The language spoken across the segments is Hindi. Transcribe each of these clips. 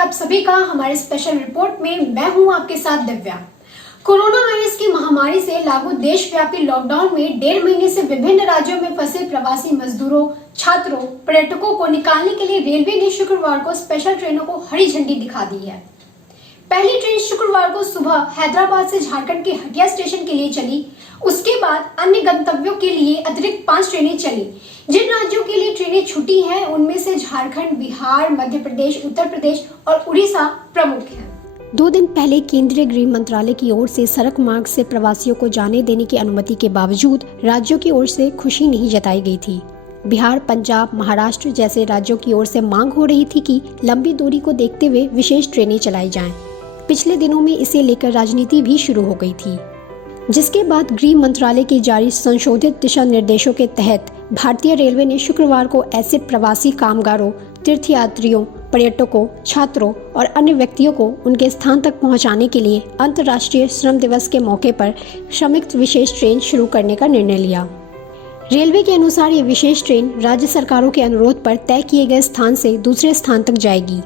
आप सभी का हमारे स्पेशल रिपोर्ट में। मैं हूं आपके साथ दिव्या। कोरोना वायरस की महामारी से लागू देशव्यापी लॉकडाउन में 1.5 महीने से विभिन्न राज्यों में फंसे प्रवासी मजदूरों, छात्रों, पर्यटकों को निकालने के लिए रेलवे ने शुक्रवार को स्पेशल ट्रेनों को हरी झंडी दिखा दी है। पहली ट्रेन शुक्रवार को सुबह हैदराबाद से झारखंड के हटिया स्टेशन के लिए चली। उसके बाद अन्य गंतव्यों के लिए अतिरिक्त 5 ट्रेनें चली। जिन राज्यों के लिए ट्रेनें छूटी हैं उनमें से झारखंड, बिहार, मध्य प्रदेश, उत्तर प्रदेश और उड़ीसा प्रमुख हैं। 2 दिन पहले केंद्रीय गृह मंत्रालय की ओर से सड़क मार्ग से प्रवासियों को जाने देने की अनुमति के बावजूद राज्यों की ओर से खुशी नहीं जताई गई थी। बिहार, पंजाब, महाराष्ट्र जैसे राज्यों की ओर से मांग हो रही थी कि लंबी दूरी को देखते हुए विशेष ट्रेनें चलाई जाएं। पिछले दिनों में इसे लेकर राजनीति भी शुरू हो गई थी, जिसके बाद गृह मंत्रालय की जारी संशोधित दिशा निर्देशों के तहत भारतीय रेलवे ने शुक्रवार को ऐसे प्रवासी कामगारों, तीर्थयात्रियों, पर्यटकों, छात्रों और अन्य व्यक्तियों को उनके स्थान तक पहुंचाने के लिए अंतर्राष्ट्रीय श्रम दिवस के मौके पर श्रमिक विशेष ट्रेन शुरू करने का निर्णय लिया। रेलवे के अनुसार ये विशेष ट्रेन राज्य सरकारों के अनुरोध पर तय किए गए स्थान से दूसरे स्थान तक जाएगी।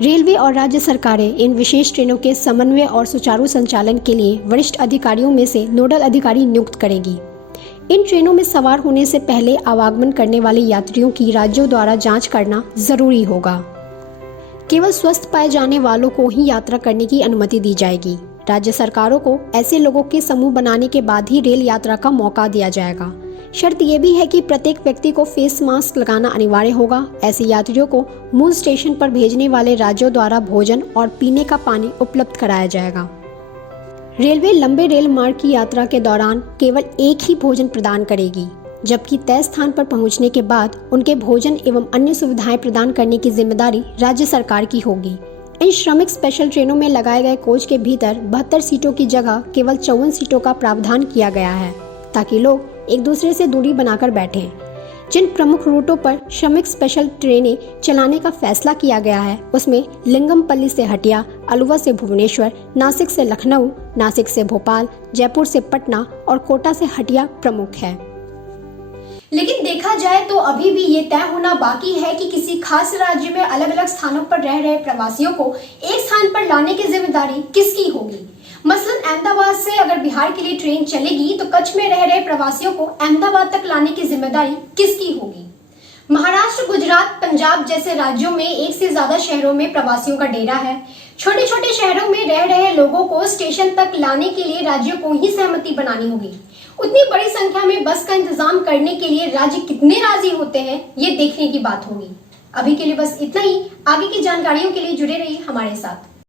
रेलवे और राज्य सरकारें इन विशेष ट्रेनों के समन्वय और सुचारू संचालन के लिए वरिष्ठ अधिकारियों में से नोडल अधिकारी नियुक्त करेगी। इन ट्रेनों में सवार होने से पहले आवागमन करने वाले यात्रियों की राज्यों द्वारा जांच करना जरूरी होगा। केवल स्वस्थ पाए जाने वालों को ही यात्रा करने की अनुमति दी जाएगी। राज्य सरकारों को ऐसे लोगों के समूह बनाने के बाद ही रेल यात्रा का मौका दिया जाएगा। शर्त यह भी है कि प्रत्येक व्यक्ति को फेस मास्क लगाना अनिवार्य होगा। ऐसे यात्रियों को मूल स्टेशन पर भेजने वाले राज्यों द्वारा भोजन और पीने का पानी उपलब्ध कराया जाएगा। रेलवे लंबे रेल मार्ग की यात्रा के दौरान केवल एक ही भोजन प्रदान करेगी, जबकि तय स्थान पर पहुंचने के बाद उनके भोजन एवं अन्य सुविधाएं प्रदान करने की जिम्मेदारी राज्य सरकार की होगी। इन श्रमिक स्पेशल ट्रेनों में लगाए गए कोच के भीतर 72 सीटों की जगह केवल 54 सीटों का प्रावधान किया गया है, ताकि लोग एक दूसरे से दूरी बनाकर बैठें। जिन प्रमुख रूटों पर श्रमिक स्पेशल ट्रेनें चलाने का फैसला किया गया है उसमें लिंगमपल्ली से हटिया, अलुवा से भुवनेश्वर, नासिक से लखनऊ, नासिक से भोपाल, जयपुर से पटना और कोटा से हटिया प्रमुख है। लेकिन देखा जाए तो अभी भी ये तय होना बाकी है कि किसी खास राज्य में अलग अलग स्थानों पर रह रहे प्रवासियों को एक स्थान पर लाने की जिम्मेदारी किसकी होगी। मसलन अहमदाबाद से अगर बिहार के लिए ट्रेन चलेगी तो कच्छ में रह रहे प्रवासियों को अहमदाबाद तक लाने की जिम्मेदारी किसकी होगी। महाराष्ट्र, गुजरात, पंजाब जैसे राज्यों में एक से ज्यादा शहरों में प्रवासियों का डेरा है। छोटे छोटे शहरों में रह रहे लोगों को स्टेशन तक लाने के लिए राज्यों को ही सहमति बनानी होगी। उतनी बड़ी संख्या में बस का इंतजाम करने के लिए राज्य कितने राजी होते हैं ये देखने की बात होगी। अभी के लिए बस इतना ही। आगे की जानकारियों के लिए जुड़े रहिए हमारे साथ।